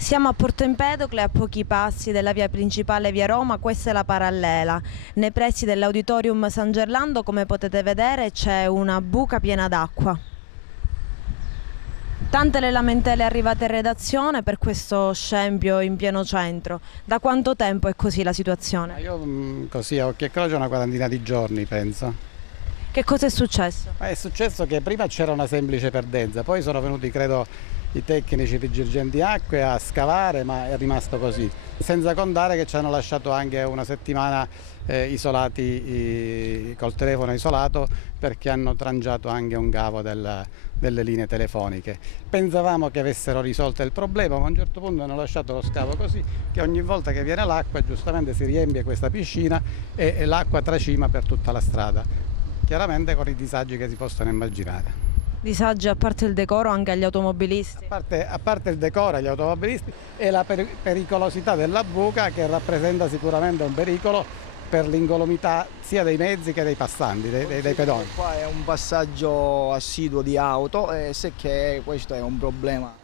Siamo a Porto Empedocle, a pochi passi dalla via principale via Roma, questa è la parallela. Nei pressi dell'Auditorium San Gerlando, come potete vedere, c'è una buca piena d'acqua. Tante le lamentele arrivate in redazione per questo scempio in pieno centro. Da quanto tempo è così la situazione? Io così a occhio e croce una quarantina di giorni penso. Che cosa è successo? Ma è successo che prima c'era una semplice perdenza, poi sono venuti credo i tecnici di Girgenti Acque a scavare, ma è rimasto così. Senza contare che ci hanno lasciato anche una settimana isolati col telefono isolato perché hanno trangiato anche un cavo delle linee telefoniche. Pensavamo che avessero risolto il problema, ma a un certo punto hanno lasciato lo scavo così che ogni volta che viene l'acqua giustamente si riempie questa piscina e l'acqua tracima per tutta la strada, chiaramente con i disagi che si possono immaginare. Disagi a parte il decoro anche agli automobilisti? A parte il decoro agli automobilisti e la pericolosità della buca, che rappresenta sicuramente un pericolo per l'incolumità sia dei mezzi che dei passanti, dei pedoni. Qua è un passaggio assiduo di auto e se che questo è un problema.